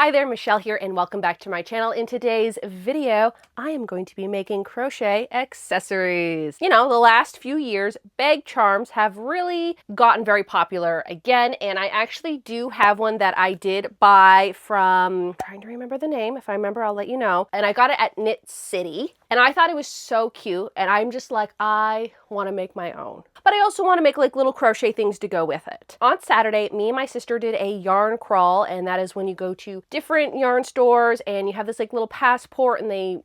Hi there, Michelle here, and welcome back to my channel. In today's video, I am going to be making crochet accessories. You know, the last few years, bag charms have really gotten very popular again, and I actually do have one that I did buy from, I'm trying to remember the name. If I remember, I'll let you know. And I got it at Knit City, and I thought it was so cute, and I'm just like, I want to make my own. But I also want to make like little crochet things to go with it. On Saturday, me and my sister did a yarn crawl, and that is when you go to different yarn stores and you have this like little passport and they,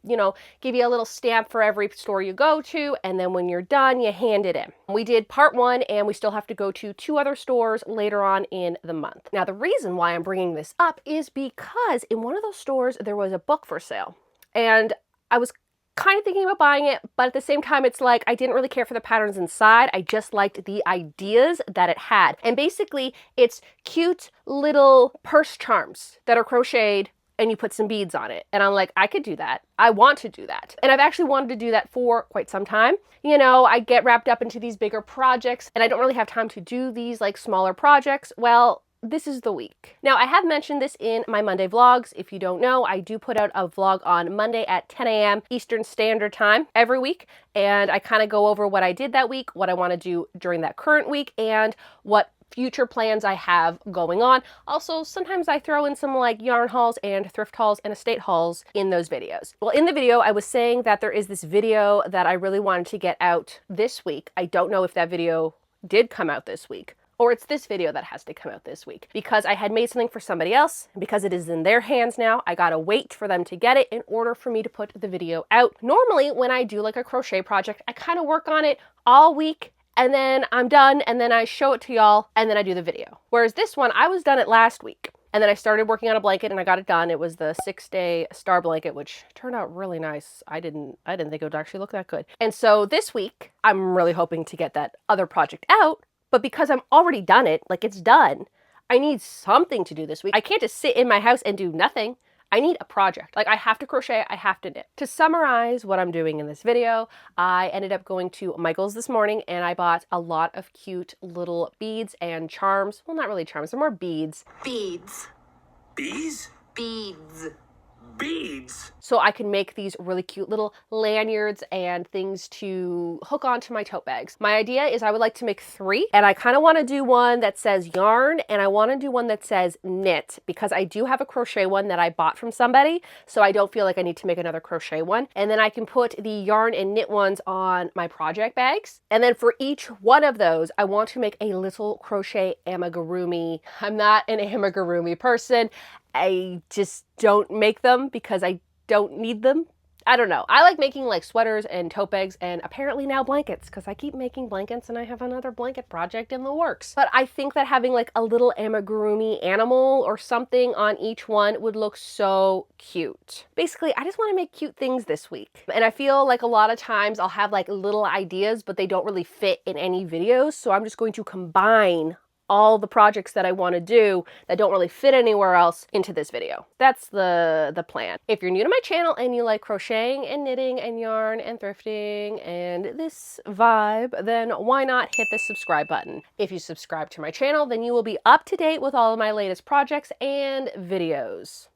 give you a little stamp for every store you go to, and then when you're done, you hand it in. We did part one and we still have to go to 2 other stores later on in the month. Now, the reason why I'm bringing this up is because in one of those stores, there was a book for sale, and I was kind of thinking about buying it, but at the same time, it's like I didn't really care for the patterns inside. I just liked the ideas that it had. And basically, it's cute little purse charms that are crocheted and you put some beads on it. And I'm like, I could do that. I want to do that. And I've actually wanted to do that for quite some time. You know, I get wrapped up into these bigger projects and I don't really have time to do these like smaller projects. Well, this is the week. Now, I have mentioned this in my Monday vlogs. If you don't know, I do put out a vlog on Monday at 10 a.m. Eastern Standard Time every week. And I kind of go over what I did that week, what I want to do during that current week, and what future plans I have going on. Also, sometimes I throw in some like yarn hauls and thrift hauls and estate hauls in those videos. Well, in the video, I was saying that there is this video that I really wanted to get out this week. I don't know if that video did come out this week, or it's this video that has to come out this week, because I had made something for somebody else, and because it is in their hands now, I gotta wait for them to get it in order for me to put the video out. Normally, when I do like a crochet project, I kind of work on it all week, and then I'm done, and then I show it to y'all, and then I do the video. Whereas this one, I was done it last week. And then I started working on a blanket and I got it done. It was the 6-day star blanket, which turned out really nice. I didn't think it would actually look that good. And so this week, I'm really hoping to get that other project out. But because I'm already done it, like it's done, I need something to do this week. I can't just sit in my house and do nothing. I need a project. Like I have to crochet, I have to knit. To summarize what I'm doing in this video, I ended up going to Michael's this morning and I bought a lot of cute little beads and charms. Well, not really charms, they're more beads. Beads. Bees? Beads. Beads? So I can make these really cute little lanyards and things to hook onto my tote bags. My idea is I would like to make 3, and I kind of want to do one that says yarn and I want to do one that says knit, because I do have a crochet one that I bought from somebody, so I don't feel like I need to make another crochet one. And then I can put the yarn and knit ones on my project bags. And then for each one of those, I want to make a little crochet amigurumi. I'm not an amigurumi person. I just don't make them because I don't need them. I don't know. I like making like sweaters and tote bags and apparently now blankets, because I keep making blankets and I have another blanket project in the works. But I think that having like a little amigurumi animal or something on each one would look so cute. Basically, I just want to make cute things this week. And I feel like a lot of times I'll have like little ideas, but they don't really fit in any videos. So I'm just going to combine all the projects that I want to do that don't really fit anywhere else into this video. That's the plan. If you're new to my channel and you like crocheting and knitting and yarn and thrifting and this vibe, then why not hit the subscribe button? If you subscribe to my channel, then you will be up to date with all of my latest projects and videos.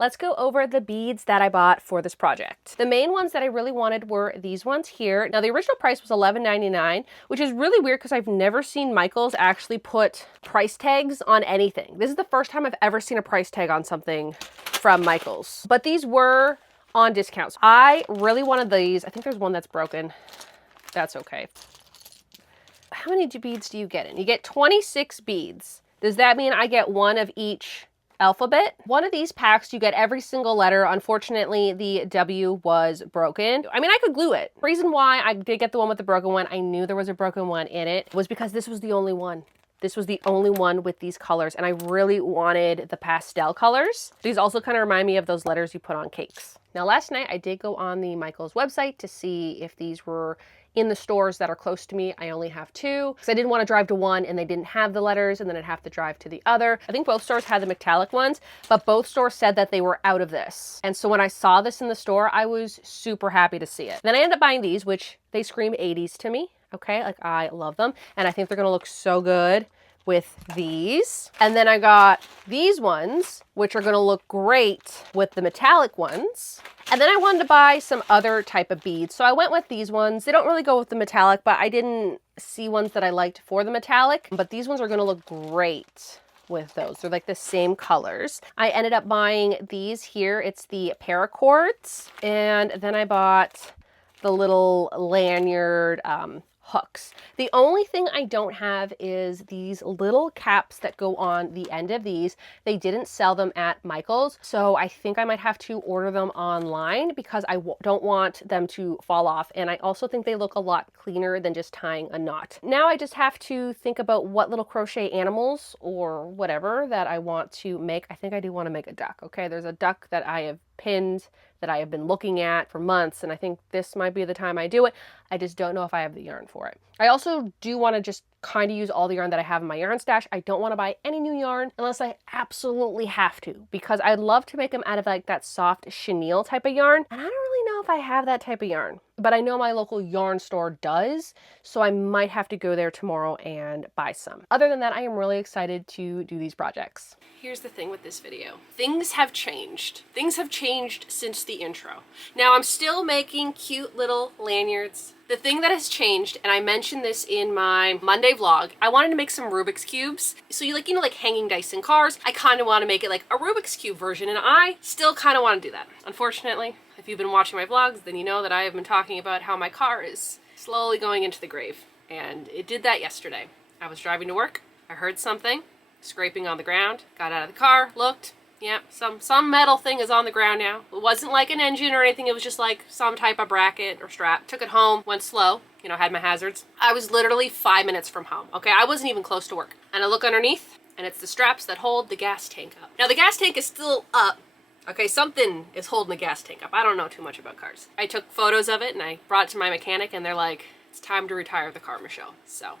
Let's go over the beads that I bought for this project. The main ones that I really wanted were these ones here. Now, the original price was $11.99, which is really weird because I've never seen Michael's actually put price tags on anything. This is the first time I've ever seen a price tag on something from Michael's. But these were on discounts. I really wanted these. I think there's one that's broken. That's okay. How many beads do you get in? You get 26 beads. Does that mean I get one of each alphabet? One of these packs, you get every single letter. Unfortunately, the W was broken. I mean, I could glue it. The reason why I did get the one with the broken one, I knew there was a broken one in it, was because this was the only one. This was the only one with these colors, and I really wanted the pastel colors. These also kind of remind me of those letters you put on cakes. Now, last night I did go on the Michaels website to see if these were in the stores that are close to me. I only have 2 because I didn't want to drive to one and they didn't have the letters and then I'd have to drive to the other. I think both stores had the metallic ones, but both stores said that they were out of this. And so when I saw this in the store, I was super happy to see it. Then I ended up buying these, which they scream 80s to me. Okay, like I love them. And I think they're gonna look so good with these. And then I got these ones, which are gonna look great with the metallic ones. And then I wanted to buy some other type of beads. So I went with these ones. They don't really go with the metallic, but I didn't see ones that I liked for the metallic. But these ones are gonna look great with those. They're like the same colors. I ended up buying these here. It's the paracords. And then I bought the little lanyard hooks. The only thing I don't have is these little caps that go on the end of these. They didn't sell them at Michael's, so I think I might have to order them online because I don't want them to fall off, and I also think they look a lot cleaner than just tying a knot. Now I just have to think about what little crochet animals or whatever that I want to make. I think I do want to make a duck. Okay, there's a duck that I have pinned that I have been looking at for months, and I think this might be the time I do it. I just don't know if I have the yarn for it. I also do want to just kind of use all the yarn that I have in my yarn stash. I don't want to buy any new yarn unless I absolutely have to, because I'd love to make them out of like that soft chenille type of yarn, and I don't really know if I have that type of yarn, but I know my local yarn store does, so I might have to go there tomorrow and buy some. Other than that, I am really excited to do these projects. Here's the thing with this video. Things have changed. Things have changed since the intro. Now I'm still making cute little lanyards. The thing that has changed, and I mentioned this in my Monday vlog, I wanted to make some Rubik's Cubes. So you like hanging dice in cars. I kind of want to make it like a Rubik's Cube version, and I still kind of want to do that. Unfortunately, if you've been watching my vlogs, then you know that I have been talking about how my car is slowly going into the grave. And it did that yesterday. I was driving to work. I heard something scraping on the ground, got out of the car, looked, yeah, some metal thing is on the ground now. It wasn't like an engine or anything, it was just like some type of bracket or strap. Took it home, went slow, you know, had my hazards. I was literally 5 minutes from home, okay? I wasn't even close to work. And I look underneath, and it's the straps that hold the gas tank up. Now the gas tank is still up. Okay, something is holding the gas tank up. I don't know too much about cars. I took photos of it and I brought it to my mechanic, and they're like, it's time to retire the car, Michelle. So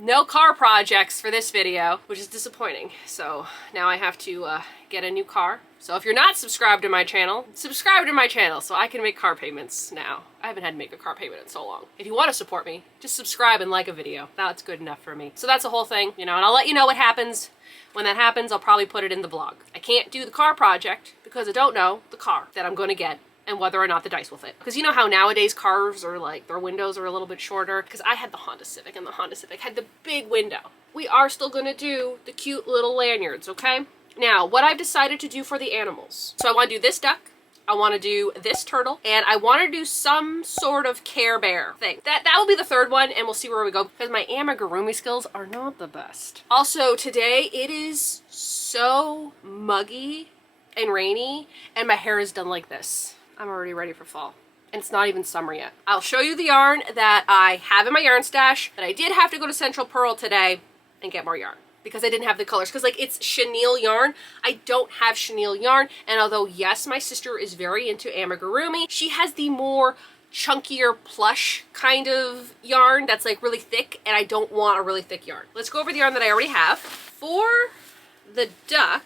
no car projects for this video, which is disappointing. So now I have to get a new car. So if you're not subscribed to my channel, subscribe to my channel so I can make car payments now. I haven't had to make a car payment in so long. If you want to support me, just subscribe and like a video. That's good enough for me. So that's the whole thing, you know, and I'll let you know what happens. When that happens, I'll probably put it in the vlog. I can't do the car project because I don't know the car that I'm going to get and whether or not the dice will fit. Because you know how nowadays cars are like, their windows are a little bit shorter? Because I had the Honda Civic, and the Honda Civic had the big window. We are still gonna do the cute little lanyards, okay? Now, what I've decided to do for the animals. So I wanna do this duck, I wanna do this turtle, and I wanna do some sort of Care Bear thing. That will be the third one, and we'll see where we go, because my amigurumi skills are not the best. Also, today it is so muggy and rainy, and my hair is done like this. I'm already ready for fall. And it's not even summer yet. I'll show you the yarn that I have in my yarn stash, but I did have to go to Central Pearl today and get more yarn because I didn't have the colors. Because like it's chenille yarn. I don't have chenille yarn. And although yes, my sister is very into amigurumi, she has the more chunkier plush kind of yarn that's like really thick, and I don't want a really thick yarn. Let's go over the yarn that I already have. For the duck,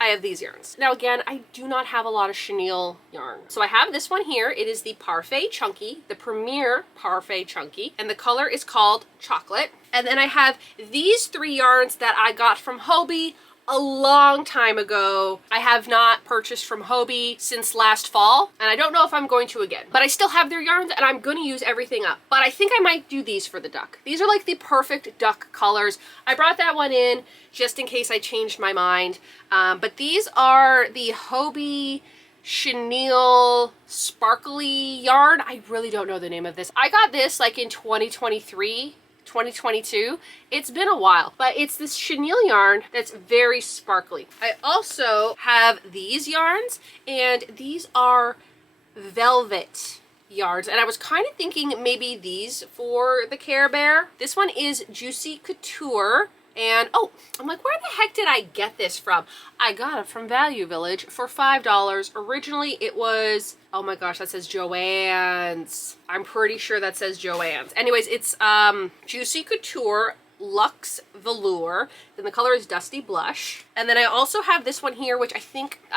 I have these yarns. Now again, I do not have a lot of chenille yarn. So I have this one here. It is the Parfait Chunky, the Premier Parfait Chunky, and the color is called Chocolate. And then I have these 3 yarns that I got from Hobbii a long time ago. I have not purchased from Hobbii since last fall, and I don't know if I'm going to again. But I still have their yarns, and I'm going to use everything up. But I think I might do these for the duck. These are like the perfect duck colors. I brought that one in just in case I changed my mind. But these are the Hobbii chenille sparkly yarn. I really don't know the name of this. I got this like in 2023, 2022. It's been a while, but it's this chenille yarn that's very sparkly. I also have these yarns, and these are velvet yarns, and I was kind of thinking maybe these for the Care Bear. This one is Juicy Couture, and oh, I'm like, where the heck did I get this from? I got it from Value Village for $5. Originally it was, oh my gosh, that says Joann's. I'm pretty sure that says Joann's. Anyways, it's Juicy Couture Luxe Velour, then the color is Dusty Blush. And then I also have this one here, which I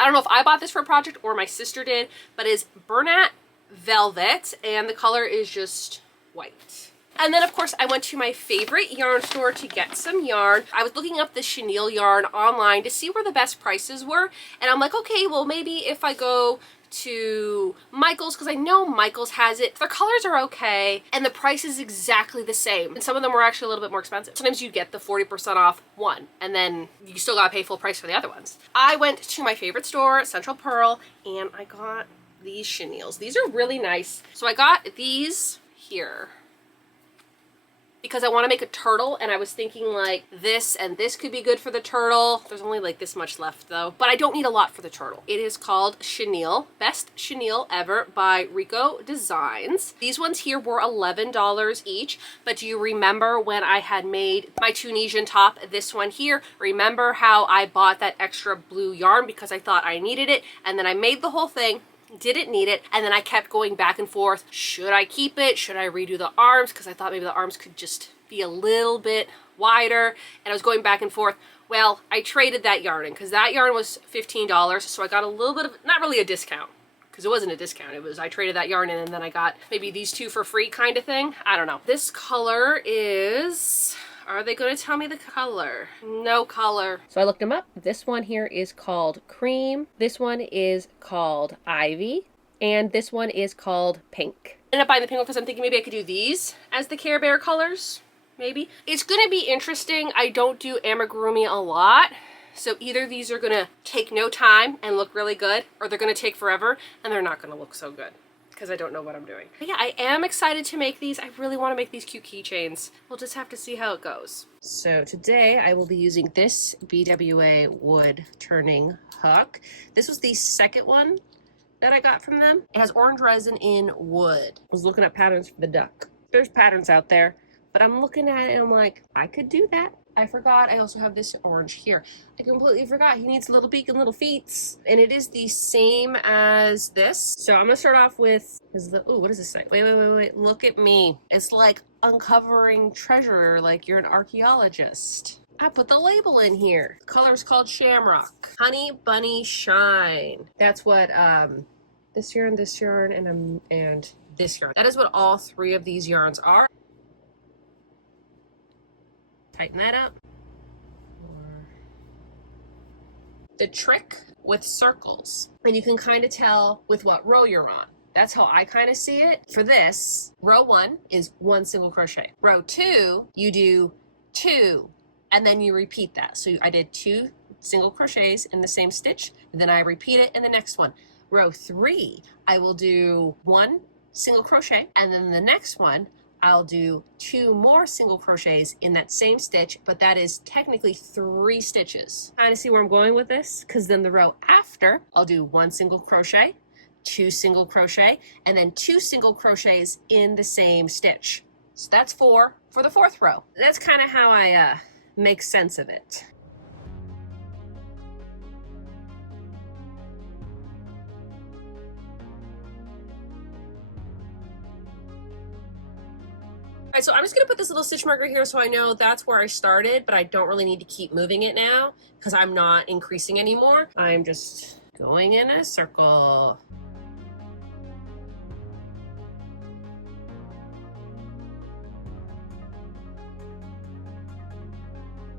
don't know if I bought this for a project or my sister did, but is Bernat Velvet, and the color is just white. And then of course I went to my favorite yarn store to get some yarn. I was looking up the chenille yarn online to see where the best prices were, and I'm like, okay, well maybe if I go to Michael's, because I know Michael's has it. Their colors are okay, and the price is exactly the same. And some of them were actually a little bit more expensive. Sometimes you get the 40% off one, and then you still gotta pay full price for the other ones. I went to my favorite store, Central Pearl, and I got these chenilles. These are really nice. So I got these here because I want to make a turtle, and I was thinking like this and this could be good for the turtle. There's only like this much left though, but I don't need a lot for the turtle. It is called Chenille, Best Chenille Ever by Rico Designs. These ones here were $11 each, but do you remember when I had made my Tunisian top, this one here? Remember how I bought that extra blue yarn because I thought I needed it, and then I made the whole thing, didn't need it, and then I kept going back and forth. Should I keep it? Should I redo the arms? Because I thought maybe the arms could just be a little bit wider, and I was going back and forth. Well, I traded that yarn in because that yarn was $15, so I got a little bit of, not really a discount, because it wasn't a discount. It was, I traded that yarn in and then I got maybe these two for free kind of thing. I don't know. This color is, are they going to tell me the color? No color. So I looked them up. This one here is called Cream. This one is called Ivy. And this one is called Pink. I ended up buying the pink one because I'm thinking maybe I could do these as the Care Bear colors. Maybe. It's going to be interesting. I don't do amigurumi a lot. So either these are going to take no time and look really good, or they're going to take forever and they're not going to look so good, because I don't know what I'm doing. But yeah, I am excited to make these. I really want to make these cute keychains. We'll just have to see how it goes. So today I will be using this BWA Woodturning hook. This was the second one that I got from them. It has orange resin in wood. I was looking at patterns for the duck. There's patterns out there, but I'm looking at it and I'm like, I could do that. I forgot I also have this orange here. I completely forgot. He needs a little beak and little feet. And it is the same as this. So I'm gonna start off with, oh, what does this say? Wait. Look at me. It's like uncovering treasure, like you're an archaeologist. I put the label in here. The color is called Shamrock. Honey Bunny Shine. That's what this yarn, and this yarn. That is what all three of these yarns are. Tighten that up. The trick with circles, and you can kind of tell with what row you're on. That's how I kind of see it. For this, row 1 is 1 single crochet. Row 2, you do 2, and then you repeat that. So I did 2 single crochets in the same stitch, and then I repeat it in the next one. Row 3, I will do 1 single crochet, and then the next one, I'll do 2 more single crochets in that same stitch, but that is technically 3 stitches. Kind of see where I'm going with this? Because then the row after, I'll do 1 single crochet, 2 single crochet, and then 2 single crochets in the same stitch. So that's 4 for the 4th row. That's kind of how I make sense of it. All right, so I'm just gonna put this little stitch marker here so I know that's where I started, but I don't really need to keep moving it now because I'm not increasing anymore. I'm just going in a circle.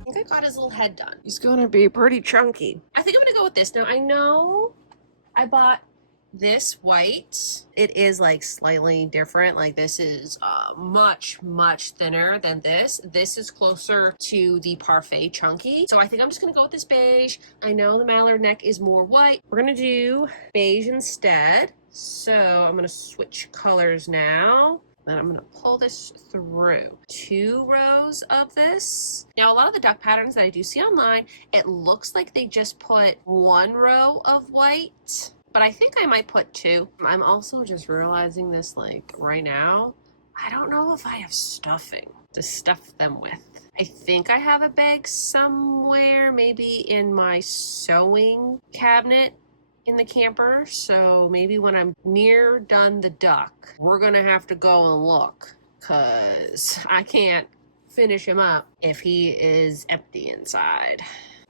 I think I got his little head done. He's gonna be pretty chunky. I think I'm gonna go with this. Now I know I bought this white. It is like slightly different. Like this is much thinner than this. This is closer to the Parfait Chunky. So I think I'm just gonna go with this beige. I know the mallard neck is more white. We're gonna do beige instead. So I'm gonna switch colors now. Then I'm gonna pull this through. 2 rows of this. Now, a lot of the duck patterns that I do see online, it looks like they just put 1 row of white, but I think I might put 2. I'm also just realizing this like right now, I don't know if I have stuffing to stuff them with. I think I have a bag somewhere, maybe in my sewing cabinet in the camper, so maybe when I'm near done the duck, we're gonna have to go and look, because I can't finish him up if he is empty inside.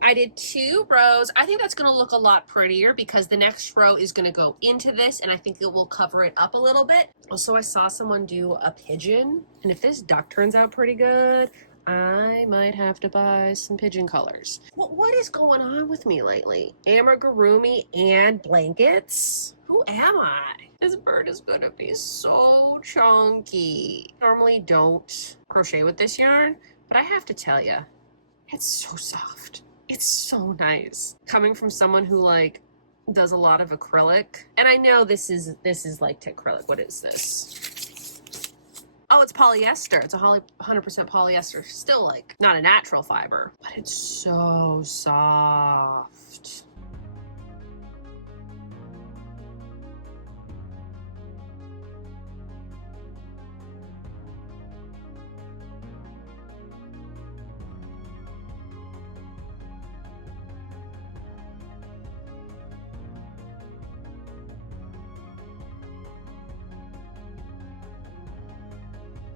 I did 2 rows. I think that's going to look a lot prettier because the next row is going to go into this, and I think it will cover it up a little bit. Also, I saw someone do a pigeon, and if this duck turns out pretty good, I might have to buy some pigeon colors. What is going on with me lately? Amigurumi and blankets? Who am I? This bird is gonna be so chunky. I normally don't crochet with this yarn, but I have to tell you, it's so soft. It's so nice. Coming from someone who like does a lot of acrylic, and I know this is like acrylic. What is this? Oh, it's polyester. It's a 100% polyester. Still like not a natural fiber, but it's so soft.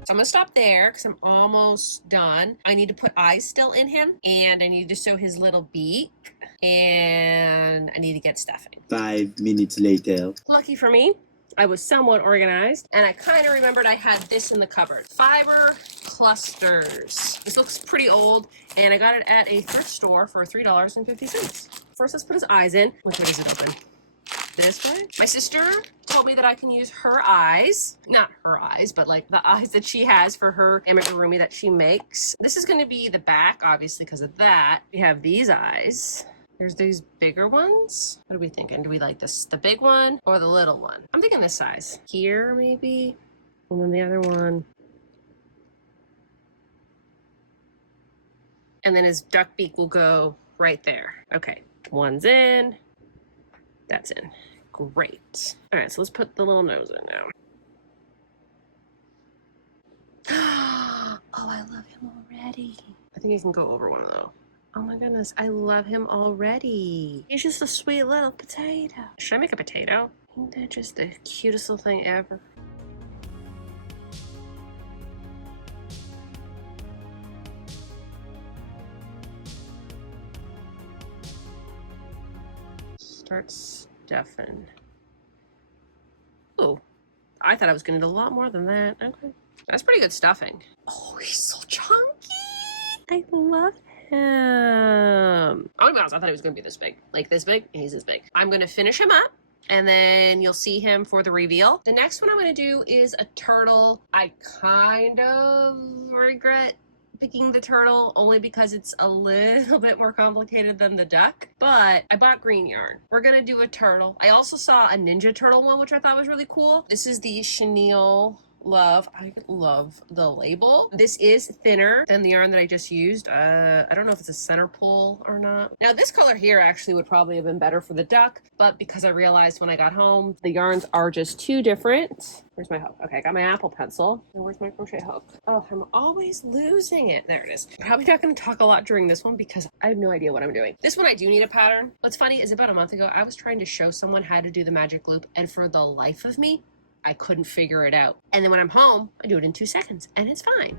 So I'm gonna stop there because I'm almost done. I need to put eyes still in him, and I need to sew his little beak, and I need to get stuffing. 5 minutes later. Lucky for me, I was somewhat organized, and I kind of remembered I had this in the cupboard. Fiber clusters. This looks pretty old, and I got it at a thrift store for $3.50. First, let's put his eyes in. Which way does it open? This way? My sister told me that I can use her eyes. Not her eyes, but like the eyes that she has for her amigurumi that she makes. This is going to be the back, obviously, because of that. We have these eyes. There's these bigger ones. What are we thinking? Do we like this, the big one or the little one? I'm thinking this size. Here, maybe. And then the other one. And then his duck beak will go right there. Okay, one's in. That's in. Great. All right, so let's put the little nose in now. Oh, I love him already. I think he can go over one though. Oh my goodness, I love him already. He's just a sweet little potato. Should I make a potato? Isn't that just the cutest little thing ever? Start stuffing. Oh, I thought I was going to do a lot more than that. Okay. That's pretty good stuffing. Oh, he's so chunky. I love him. Oh my gosh, I thought he was going to be this big. Like this big, and he's this big. I'm going to finish him up, and then you'll see him for the reveal. The next one I'm going to do is a turtle. I kind of regret picking the turtle only because it's a little bit more complicated than the duck, but I bought green yarn. We're gonna do a turtle. I also saw a Ninja Turtle one, which I thought was really cool. This is the Chenille Love. I love the label. This is thinner than the yarn that I just used. I don't know if it's a center pull or not. Now this color here actually would probably have been better for the duck, but because I realized when I got home, the yarns are just too different. Where's my hook? Okay, I got my Apple pencil. And where's my crochet hook? Oh, I'm always losing it. There it is. Probably not going to talk a lot during this one because I have no idea what I'm doing. This one I do need a pattern. What's funny is about a month ago, I was trying to show someone how to do the magic loop, and for the life of me, I couldn't figure it out. And then when I'm home, I do it in 2 seconds, and it's fine.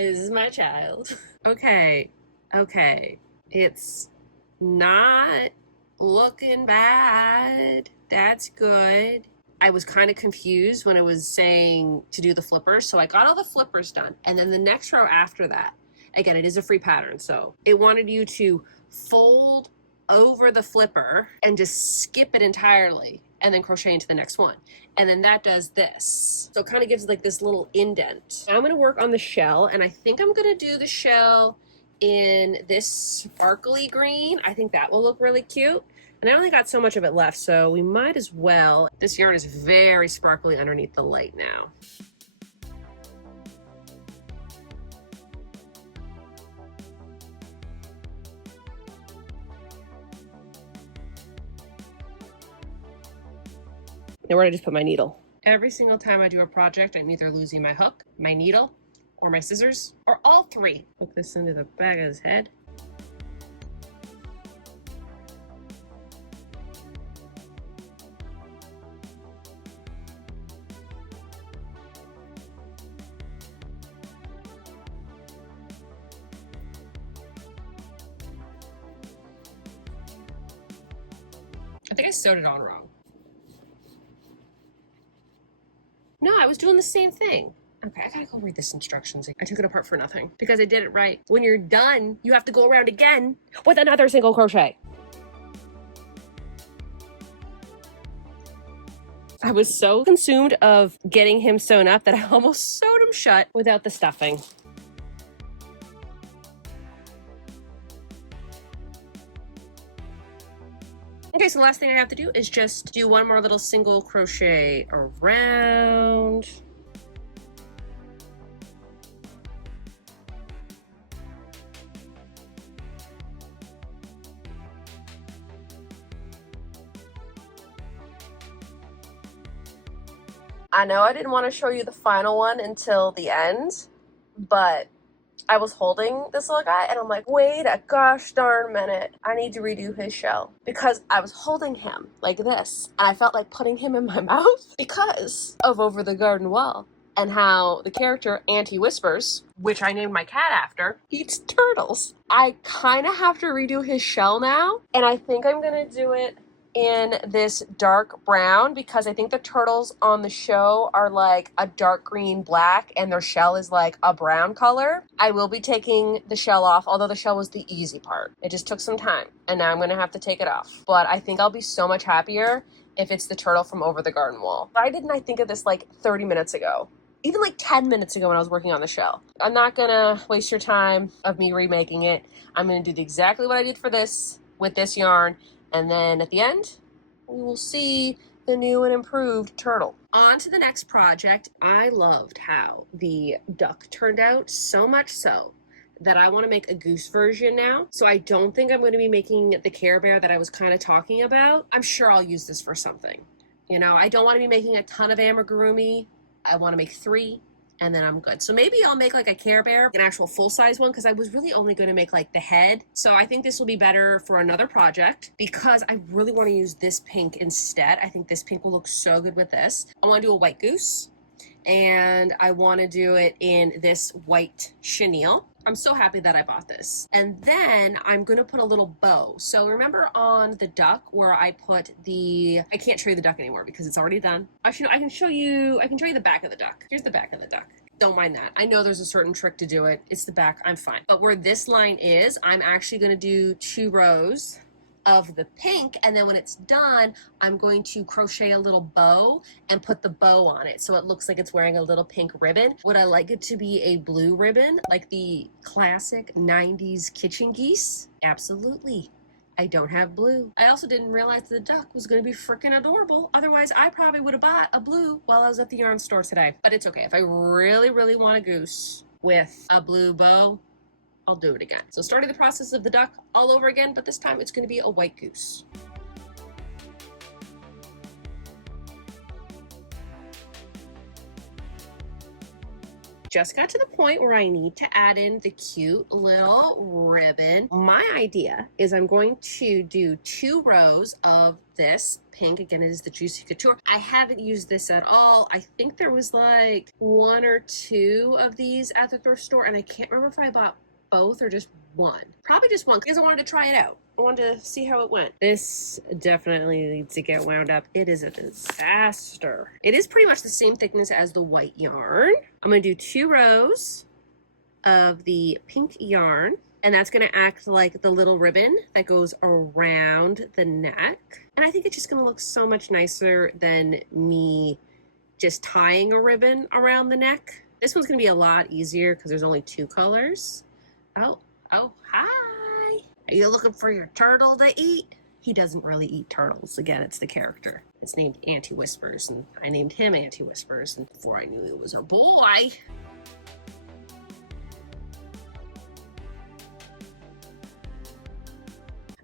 is my child. Okay, okay. It's not looking bad. That's good. I was kind of confused when it was saying to do the flippers, so I got all the flippers done. And then the next row after that, again, it is a free pattern, so it wanted you to fold over the flipper and just skip it entirely and then crochet into the next one. And then that does this. So it kind of gives like this little indent. Now I'm gonna work on the shell, and I think I'm gonna do the shell in this sparkly green. I think that will look really cute. And I only got so much of it left, so we might as well. This yarn is very sparkly underneath the light now. Now where did I just put my needle? Every single time I do a project, I'm either losing my hook, my needle, or my scissors, or all three. Hook this into the back of his head. I think I sewed it on wrong. No, I was doing the same thing. Okay, I gotta go read this instructions. I took it apart for nothing because I did it right. When you're done, you have to go around again with another single crochet. I was so consumed of getting him sewn up that I almost sewed him shut without the stuffing. Okay, so the last thing I have to do is just do one more little single crochet around. I know I didn't want to show you the final one until the end, but I was holding this little guy and I'm like, wait a gosh darn minute. I need to redo his shell because I was holding him like this and I felt like putting him in my mouth because of Over the Garden Wall and how the character Auntie Whispers, which I named my cat after, eats turtles. I kind of have to redo his shell now, and I think I'm going to do it in this dark brown because I think the turtles on the show are like a dark green black and their shell is like a brown color. I will be taking the shell off, although the shell was the easy part. It just took some time and now I'm going to have to take it off. But I think I'll be so much happier if it's the turtle from Over the Garden Wall. Why didn't I think of this like 30 minutes ago? Even like 10 minutes ago when I was working on the shell. I'm not gonna waste your time of me remaking it. I'm gonna do exactly what I did for this with this yarn. And then at the end, we will see the new and improved turtle. On to the next project. I loved how the duck turned out, so much so that I want to make a goose version now. So I don't think I'm going to be making the Care Bear that I was kind of talking about. I'm sure I'll use this for something. You know, I don't want to be making a ton of amigurumi. I want to make 3. And then I'm good. So maybe I'll make like a Care Bear, an actual full-size one, because I was really only going to make like the head. So I think this will be better for another project because I really want to use this pink instead. I think this pink will look so good with this. I want to do a white goose and I want to do it in this white chenille. I'm so happy that I bought this. And then I'm going to put a little bow. So remember on the duck where I put the, I can't show you the duck anymore because it's already done. Actually, no, I can show you the back of the duck. Here's the back of the duck. Don't mind that. I know there's a certain trick to do it. It's the back. I'm fine. But where this line is, I'm actually going to do 2 rows of the pink, and then when it's done, I'm going to crochet a little bow and put the bow on it so it looks like it's wearing a little pink ribbon. Would I like it to be a blue ribbon like the classic 90s kitchen geese? Absolutely. I don't have blue. I also didn't realize the duck was going to be freaking adorable. Otherwise, I probably would have bought a blue while I was at the yarn store today. But it's okay. If I really, really want a goose with a blue bow, I'll do it again. So starting the process of the duck all over again, but this time it's going to be a white goose. Just got to the point where I need to add in the cute little ribbon. My idea is I'm going to do 2 rows of this pink. Again, it is the Juicy Couture. I haven't used this at all. I think there was like 1 or 2 of these at the thrift store, and I can't remember if I bought both or just 1. Probably just 1 because I wanted to try it out. I wanted to see how it went. This definitely needs to get wound up. It is a disaster. It is pretty much the same thickness as the white yarn. I'm going to do 2 rows of the pink yarn, and that's going to act like the little ribbon that goes around the neck. And I think it's just going to look so much nicer than me just tying a ribbon around the neck. This one's going to be a lot easier because there's only 2 colors. Oh, hi. Are you looking for your turtle to eat? He doesn't really eat turtles. Again, it's the character. It's named Auntie Whispers, and I named him Auntie Whispers, and before I knew it was a boy.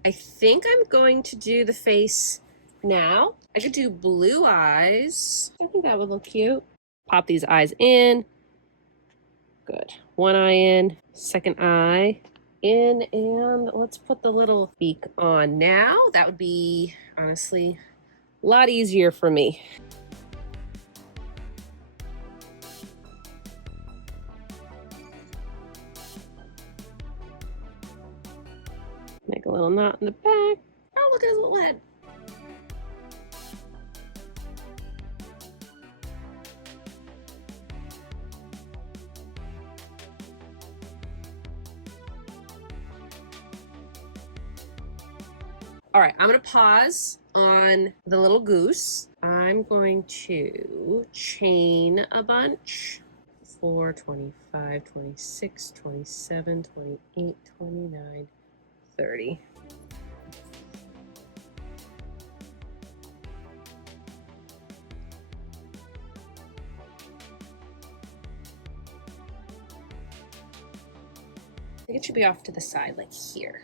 I think I'm going to do the face now. I could do blue eyes. I think that would look cute. Pop these eyes in. Good. 1 eye in, 2nd eye in, and let's put the little beak on now. That would be, honestly, a lot easier for me. Make a little knot in the back. Oh, look at his little head. All right, I'm gonna pause on the little goose. I'm going to chain a bunch. 4, 25, 26, 27, 28, 29, 30. I think it should be off to the side, like here.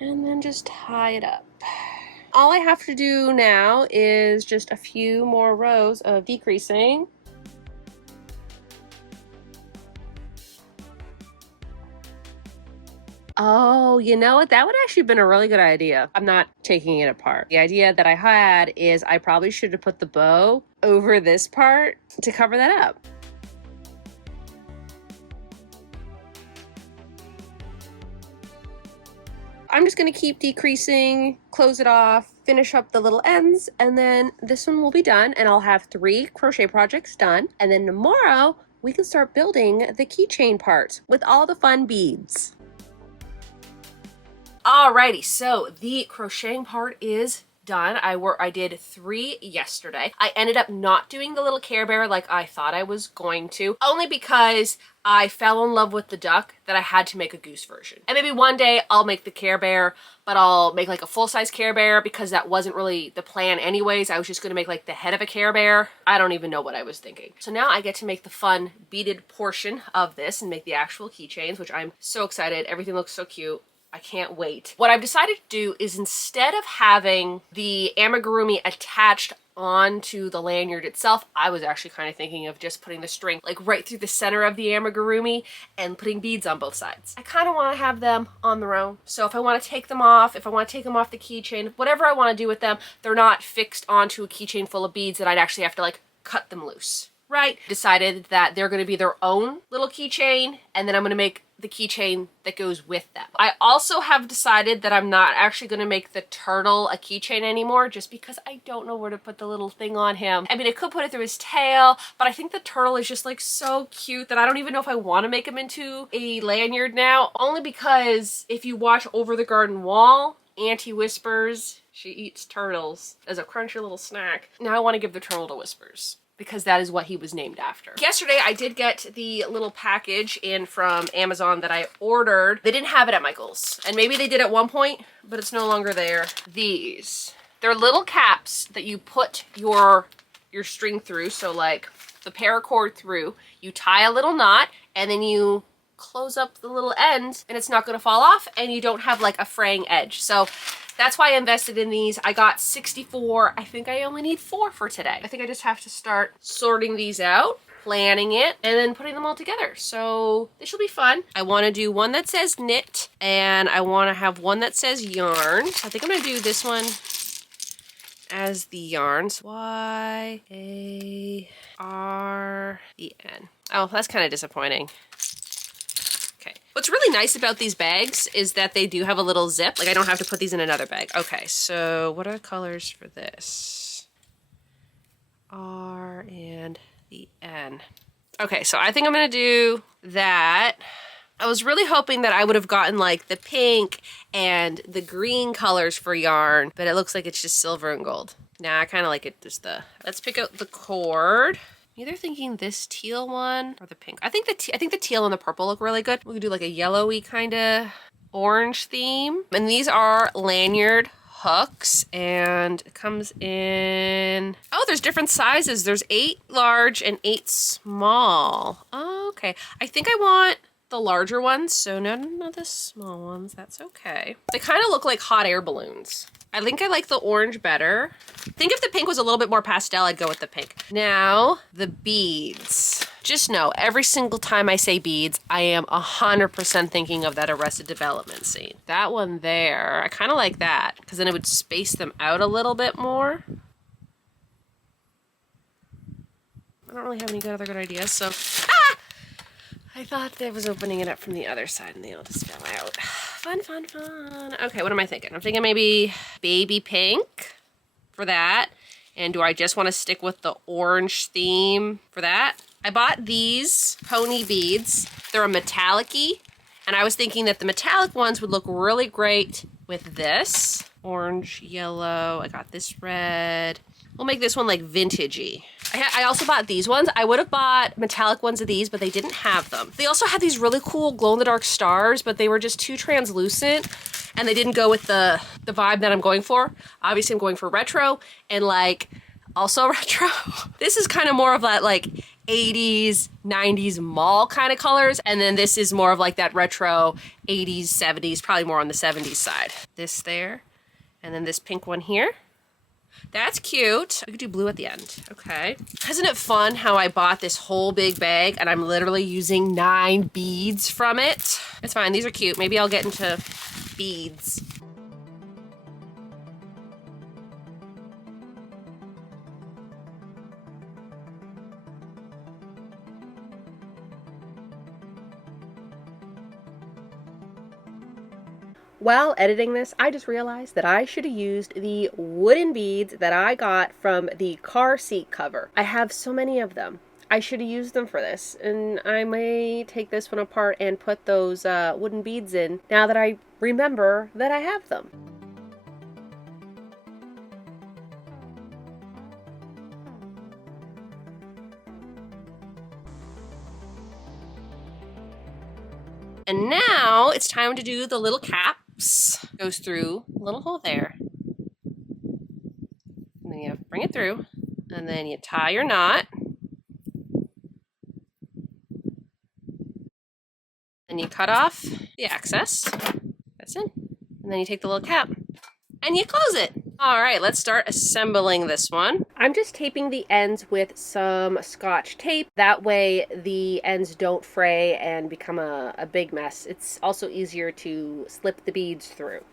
And then just tie it up. All I have to do now is just a few more rows of decreasing. Oh, you know what? That would actually have been a really good idea. I'm not taking it apart. The idea that I had is I probably should have put the bow over this part to cover that up. I'm just going to keep decreasing, close it off, finish up the little ends, and then this one will be done, and I'll have 3 crochet projects done. And then tomorrow, we can start building the keychain part with all the fun beads. Alrighty, so the crocheting part is done. I did 3 yesterday. I ended up not doing the little Care Bear like I thought I was going to, only because I fell in love with the duck that I had to make a goose version. And maybe one day I'll make the Care Bear, but I'll make like a full-size Care Bear because that wasn't really the plan anyways. I was just gonna make like the head of a Care Bear. I don't even know what I was thinking. So now I get to make the fun beaded portion of this and make the actual keychains, which I'm so excited. Everything looks so cute. I can't wait. What I've decided to do is instead of having the amigurumi attached onto the lanyard itself, I was actually kind of thinking of just putting the string like right through the center of the amigurumi and putting beads on both sides. I kind of want to have them on their own. So if I want to take them off, if I want to take them off the keychain, whatever I want to do with them, they're not fixed onto a keychain full of beads that I'd actually have to like cut them loose. Right? Decided that they're going to be their own little keychain, and then I'm going to make the keychain that goes with them. I also have decided that I'm not actually going to make the turtle a keychain anymore, just because I don't know where to put the little thing on him. I mean, I could put it through his tail, but I think the turtle is just like so cute that I don't even know if I want to make him into a lanyard now, only because if you watch Over the Garden Wall, Auntie Whispers, she eats turtles as a crunchy little snack. Now I want to give the turtle to Whispers, because that is what he was named after. Yesterday, I did get the little package in from Amazon that I ordered. They didn't have it at Michael's, and maybe they did at one point, but it's no longer there. These. They're little caps that you put your string through, so like the paracord through. You tie a little knot, and then you close up the little end, and it's not gonna fall off, and you don't have like a fraying edge. So That's why I invested in these. I got 64. I think I only need 4 for today. I think I just have to start sorting these out, planning it, and then putting them all together. So this will be fun. I want to do one that says knit, and I want to have one that says yarn. So I think I'm going to do this one as the yarns. Y-A-R-E-N. Oh, that's kind of disappointing. Okay. What's really nice about these bags is that they do have a little zip. Like I don't have to put these in another bag. Okay, so what are the colors for this? R and the N. Okay, so I think I'm gonna do that. I was really hoping that I would have gotten like the pink and the green colors for yarn, but it looks like it's just silver and gold. Nah, I kind of like it just let's pick out the cord. I'm either thinking this teal one or the pink. I think the teal and the purple look really good. We could do like a yellowy kind of orange theme. And these are lanyard hooks, and it comes in, oh, there's different sizes. There's 8 large and 8 small. Oh, okay. I think I want the larger ones, so none of the small ones. That's okay. They kind of look like hot air balloons. I think I like the orange better. I think if the pink was a little bit more pastel, I'd go with the pink. Now, the beads. Just know, every single time I say beads, I am 100% thinking of that Arrested Development scene. That one there, I kind of like that, because then it would space them out a little bit more. I don't really have any other good ideas, so... Ah! I thought I was opening it up from the other side and they all just fell out. Fun, fun, fun. Okay, what am I thinking? I'm thinking maybe baby pink for that. And do I just want to stick with the orange theme for that? I bought these pony beads. They're a metallic-y. And I was thinking that the metallic ones would look really great with this. Orange, yellow, I got this red. We'll make this one like vintagey. I also bought these ones. I would have bought metallic ones of these, but they didn't have them. They also had these really cool glow-in-the-dark stars, but they were just too translucent, and they didn't go with the vibe that I'm going for. Obviously, I'm going for retro, and like, also retro. This is kind of more of that like 80s, 90s mall kind of colors, and then this is more of like that retro 80s, 70s, probably more on the 70s side. This there, and then this pink one here. That's cute. We could do blue at the end. Okay. Isn't it fun how I bought this whole big bag and I'm literally using 9 beads from it? It's fine. These are cute. Maybe I'll get into beads. While editing this, I just realized that I should have used the wooden beads that I got from the car seat cover. I have so many of them. I should have used them for this, and I may take this one apart and put those wooden beads in now that I remember that I have them. And now it's time to do the little caps. Goes through a little hole there. And then you bring it through. And then you tie your knot. Then you cut off the excess. That's it. And then you take the little cap and you close it. All right, let's start assembling this one. I'm just taping the ends with some Scotch tape. That way the ends don't fray and become a big mess. It's also easier to slip the beads through.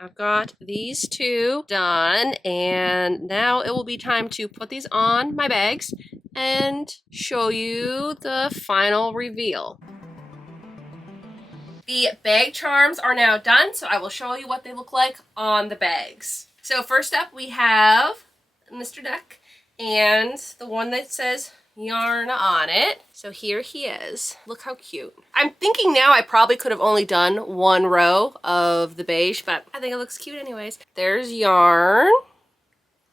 I've got these 2 done, and now it will be time to put these on my bags and show you the final reveal. The bag charms are now done, so I will show you what they look like on the bags. So first up we have Mr. Duck and the one that says yarn on it. So here he is. Look how cute. I'm thinking now I probably could have only done one row of the beige, but I think it looks cute anyways. There's yarn.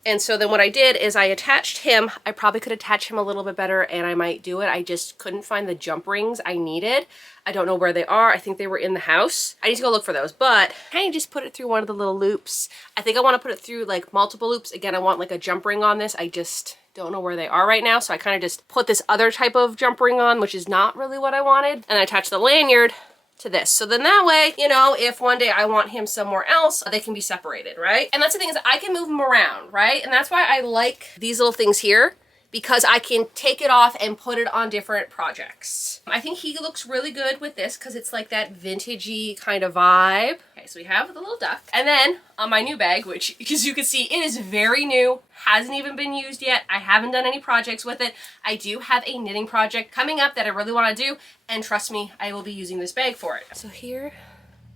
And so then what I did is I attached him. I probably could attach him a little bit better and I might do it. I just couldn't find the jump rings I needed. I don't know where they are. I think they were in the house. I need to go look for those, but I kind of just put it through one of the little loops. I think I want to put it through like multiple loops. Again, I want like a jump ring on this. I just don't know where they are right now. So I kind of just put this other type of jump ring on, which is not really what I wanted. And I attached the lanyard to this. So then that way, you know, if one day I want him somewhere else, they can be separated, right? And that's the thing is I can move them around, right? And that's why I like these little things here, because I can take it off and put it on different projects. I think he looks really good with this because it's like that vintagey kind of vibe. Okay, so we have the little duck. And then on my new bag, which as you can see, it is very new, hasn't even been used yet. I haven't done any projects with it. I do have a knitting project coming up that I really want to do. And trust me, I will be using this bag for it. So here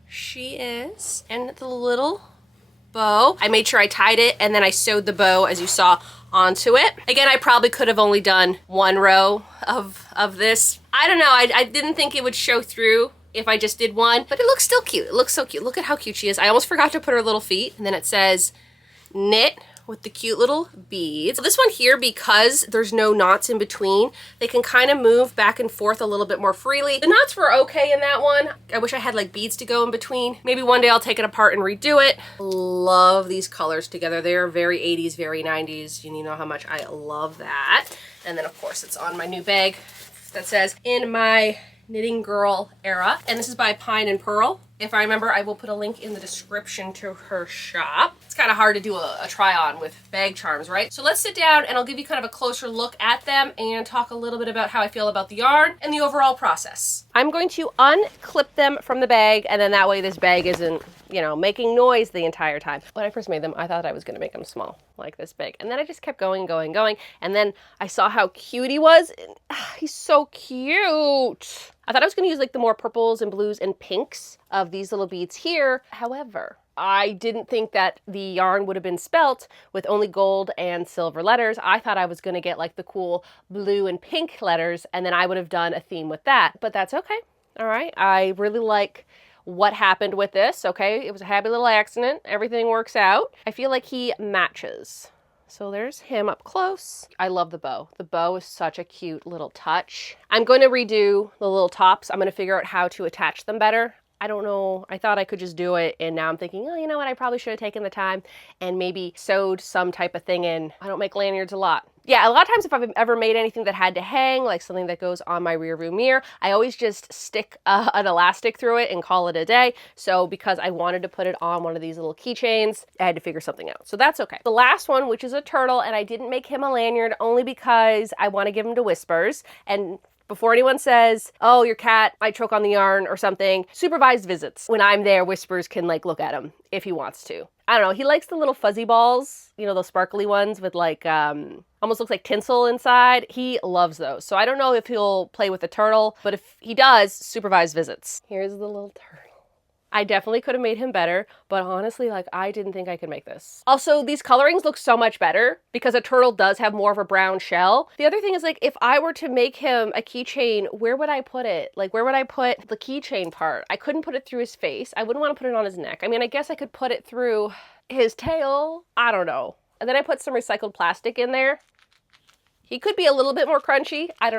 she is. And the little bow. I made sure I tied it and then I sewed the bow, as you saw, onto it. Again, I probably could have only done one row of this. I don't know, I didn't think it would show through if I just did one, but it looks still cute. It looks so cute. Look at how cute she is. I almost forgot to put her little feet, and then it says knit with the cute little beads. So this one here, because there's no knots in between, they can kind of move back and forth a little bit more freely. The knots were okay in that one. I wish I had like beads to go in between. Maybe one day I'll take it apart and redo it. Love these colors together. They're very 80s, very 90s. You know how much I love that. And then of course it's on my new bag that says in my knitting girl era. And this is by Pine and Pearl. If I remember, I will put a link in the description to her shop. It's kind of hard to do a try on with bag charms, right? So let's sit down and I'll give you kind of a closer look at them and talk a little bit about how I feel about the yarn and the overall process. I'm going to unclip them from the bag, and then that way this bag isn't, you know, making noise the entire time. When I first made them, I thought I was gonna make them small, like this big. And then I just kept going. And then I saw how cute he was. And, he's so cute. I thought I was gonna use like the more purples and blues and pinks of these little beads here. However, I didn't think that the yarn would have been spelt with only gold and silver letters. I thought I was gonna get like the cool blue and pink letters, and then I would have done a theme with that, but that's okay. All right, I really like what happened with this, okay? It was a happy little accident. Everything works out. I feel like he matches. So there's him up close. I love the bow. The bow is such a cute little touch. I'm going to redo the little tops. I'm going to figure out how to attach them better. I don't know. I thought I could just do it, and now I'm thinking, oh, you know what? I probably should have taken the time and maybe sewed some type of thing in. I don't make lanyards a lot. Yeah, a lot of times if I've ever made anything that had to hang, like something that goes on my rear view mirror, I always just stick an elastic through it and call it a day. So because I wanted to put it on one of these little keychains, I had to figure something out. So that's okay. The last one, which is a turtle, and I didn't make him a lanyard only because I want to give him to Whispers. And before anyone says, oh, your cat might choke on the yarn or something, supervised visits. When I'm there, Whispers can like look at him if he wants to. I don't know, he likes the little fuzzy balls, you know, those sparkly ones with like, almost looks like tinsel inside. He loves those. So I don't know if he'll play with the turtle, but if he does, supervised visits. Here's the little turtle. I definitely could have made him better, but honestly, like, I didn't think I could make this. Also, these colorings look so much better because a turtle does have more of a brown shell. The other thing is, like, if I were to make him a keychain, where would I put it? Like, where would I put the keychain part? I couldn't put it through his face. I wouldn't want to put it on his neck. I mean, I guess I could put it through his tail. I don't know. And then I put some recycled plastic in there. He could be a little bit more crunchy. I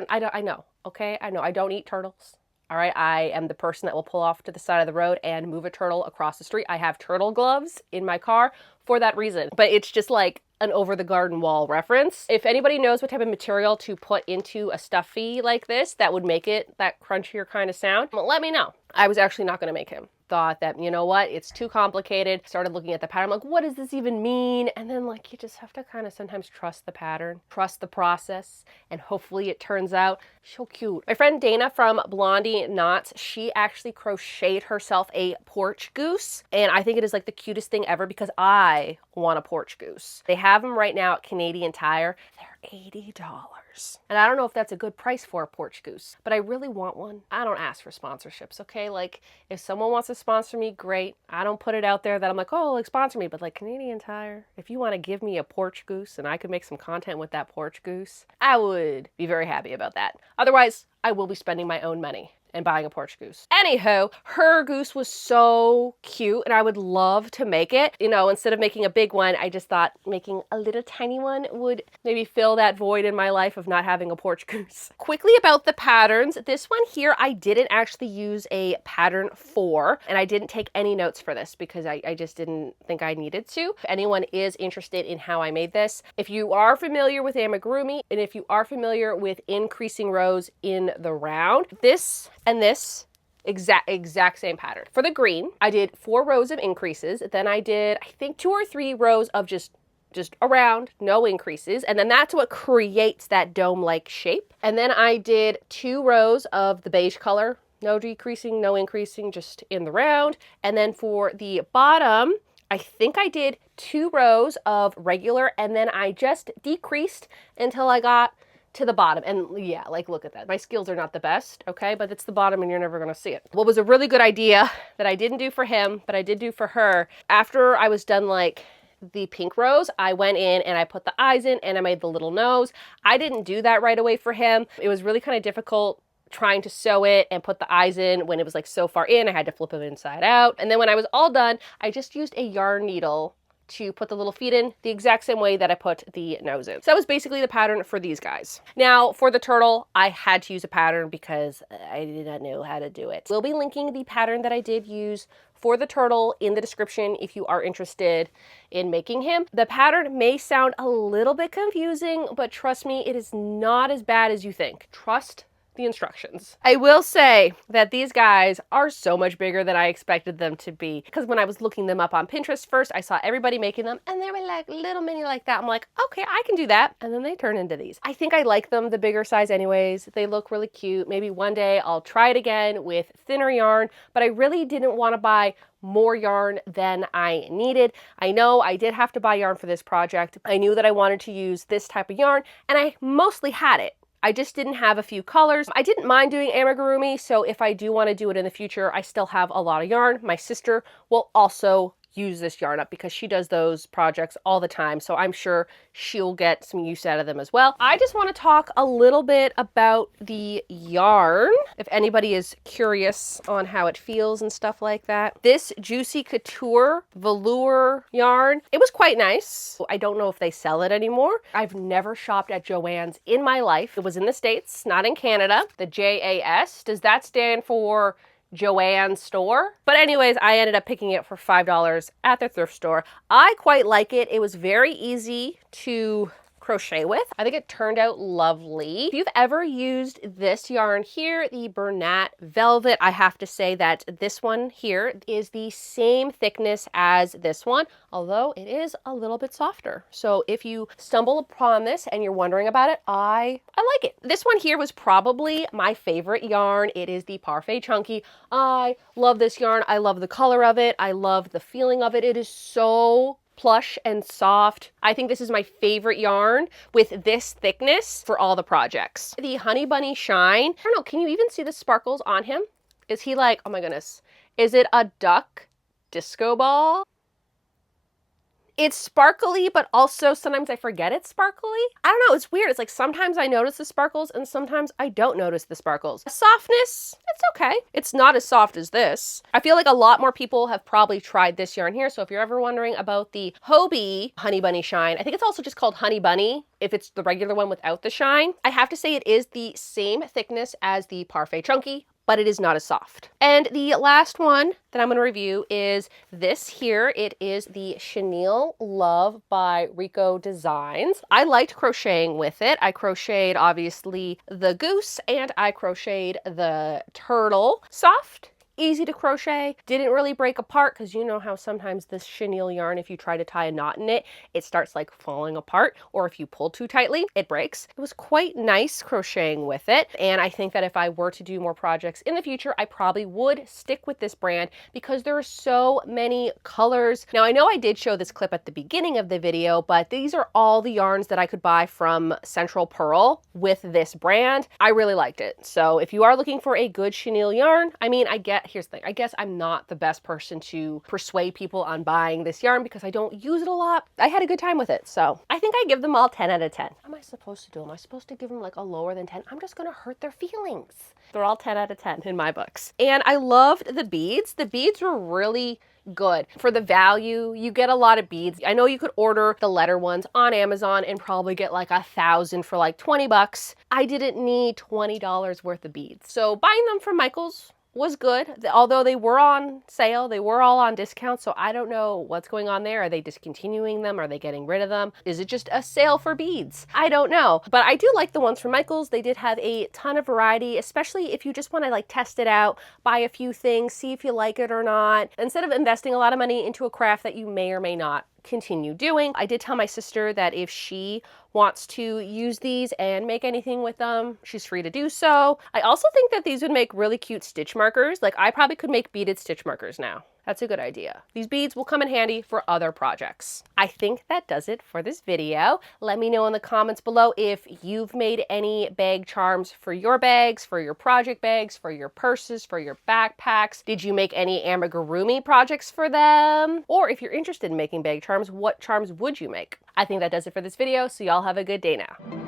know, okay? I know, I don't eat turtles. All right, I am the person that will pull off to the side of the road and move a turtle across the street. I have turtle gloves in my car for that reason, but it's just like an over the garden wall reference. If anybody knows what type of material to put into a stuffy like this that would make it that crunchier kind of sound, well, let me know. I was actually not gonna make him. Thought that, you know what, it's too complicated. Started looking at the pattern, like, what does this even mean? And then like, you just have to kind of sometimes trust the pattern, trust the process, and hopefully it turns out so cute. My friend Dana from Blondie Knots, she actually crocheted herself a porch goose. And I think it is like the cutest thing ever because I want a porch goose. They have them right now at Canadian Tire. They're $80. And I don't know if that's a good price for a porch goose, but I really want one. I don't ask for sponsorships, okay? Like, if someone wants to sponsor me, great. I don't put it out there that I'm like, oh, like sponsor me, but like Canadian Tire, if you want to give me a porch goose and I could make some content with that porch goose, I would be very happy about that. Otherwise, I will be spending my own money and buying a porch goose. Anyhow, her goose was so cute and I would love to make it. You know, instead of making a big one, I just thought making a little tiny one would maybe fill that void in my life of not having a porch goose. Quickly about the patterns, this one here I didn't actually use a pattern for, and I didn't take any notes for this because I just didn't think I needed to. If anyone is interested in how I made this, if you are familiar with amigurumi and if you are familiar with increasing rows in the round, this and this exact same pattern. For the green, I did 4 rows of increases. Then I did, I think 2 or 3 rows of just around, no increases. And then that's what creates that dome-like shape. And then I did 2 rows of the beige color, no decreasing, no increasing, just in the round. And then for the bottom, I think I did 2 rows of regular, and then I just decreased until I got to the bottom. And yeah, like look at that. My skills are not the best, okay? But it's the bottom and you're never gonna see it. What was a really good idea that I didn't do for him, but I did do for her, after I was done like the pink rows, I went in and I put the eyes in and I made the little nose. I didn't do that right away for him. It was really kind of difficult trying to sew it and put the eyes in when it was like so far in. I had to flip them inside out. And then when I was all done, I just used a yarn needle to put the little feet in the exact same way that I put the nose in. So that was basically the pattern for these guys. Now for the turtle, I had to use a pattern because I did not know how to do it. We'll be linking the pattern that I did use for the turtle in the description if you are interested in making him. The pattern may sound a little bit confusing, but trust me, it is not as bad as you think. Trust the instructions. I will say that these guys are so much bigger than I expected them to be, because when I was looking them up on Pinterest first, I saw everybody making them and they were like little mini like that. I'm like, okay, I can do that. And then they turn into these. I think I like them the bigger size anyways. They look really cute. Maybe one day I'll try it again with thinner yarn, but I really didn't want to buy more yarn than I needed. I know I did have to buy yarn for this project. I knew that I wanted to use this type of yarn and I mostly had it. I just didn't have a few colors. I didn't mind doing amigurumi, so if I do want to do it in the future, I still have a lot of yarn. My sister will also use this yarn up because she does those projects all the time, so I'm sure she'll get some use out of them as well. I just want to talk a little bit about the yarn, if anybody is curious on how it feels and stuff like that. This Juicy Couture velour yarn, it was quite nice. I don't know if they sell it anymore. I've never shopped at Joann's in my life. It was in the States, not in Canada. The JAS, does that stand for Joann store? But anyways, I ended up picking it for $5 at the thrift store. I quite like it. It was very easy to crochet with. I think it turned out lovely. If you've ever used this yarn here, the Bernat Velvet, I have to say that this one here is the same thickness as this one, although it is a little bit softer. So if you stumble upon this and you're wondering about it, I like it. This one here was probably my favorite yarn. It is the Parfait Chunky. I love this yarn. I love the color of it. I love the feeling of it. It is so plush and soft. I think this is my favorite yarn with this thickness for all the projects. The Honey Bunny Shine, I don't know, can you even see the sparkles on him? Is he like, oh my goodness, is it a duck disco ball? It's sparkly, but also sometimes I forget it's sparkly. I don't know, it's weird. It's like sometimes I notice the sparkles and sometimes I don't notice the sparkles. Softness, it's okay. It's not as soft as this. I feel like a lot more people have probably tried this yarn here. So if you're ever wondering about the Hobie Honey Bunny Shine, I think it's also just called Honey Bunny if it's the regular one without the shine. I have to say it is the same thickness as the Parfait Chunky, but it is not as soft. And the last one that I'm going to review is this here. It is the Chenille Love by Rico Designs. I liked crocheting with it. I crocheted obviously the goose and I crocheted the turtle. Soft, easy to crochet, didn't really break apart because you know how sometimes this chenille yarn, if you try to tie a knot in it, it starts like falling apart, or if you pull too tightly, it breaks. It was quite nice crocheting with it, and I think that if I were to do more projects in the future, I probably would stick with this brand because there are so many colors. Now, I know I did show this clip at the beginning of the video, but these are all the yarns that I could buy from Central Pearl with this brand. I really liked it. So if you are looking for a good chenille yarn, I mean, I get here's the thing. I guess I'm not the best person to persuade people on buying this yarn because I don't use it a lot. I had a good time with it. So I think I give them all 10 out of 10. What am I supposed to do? Am I supposed to give them like a lower than 10? I'm just going to hurt their feelings. They're all 10 out of 10 in my books. And I loved the beads. The beads were really good. For the value, you get a lot of beads. I know you could order the letter ones on Amazon and probably get like 1,000 for like 20 bucks. I didn't need $20 worth of beads. So buying them from Michael's was good. Although they were on sale, they were all on discount, so I don't know what's going on there. Are they discontinuing them? Are they getting rid of them? Is it just a sale for beads? I don't know. But I do like the ones from Michael's. They did have a ton of variety, especially if you just want to like test it out, buy a few things, see if you like it or not, instead of investing a lot of money into a craft that you may or may not continue doing. I did tell my sister that if she wants to use these and make anything with them, she's free to do so. I also think that these would make really cute stitch markers. Like I probably could make beaded stitch markers now. That's a good idea. These beads will come in handy for other projects. I think that does it for this video. Let me know in the comments below if you've made any bag charms for your bags, for your project bags, for your purses, for your backpacks. Did you make any amigurumi projects for them? Or if you're interested in making bag charms, what charms would you make? I think that does it for this video, so y'all have a good day now.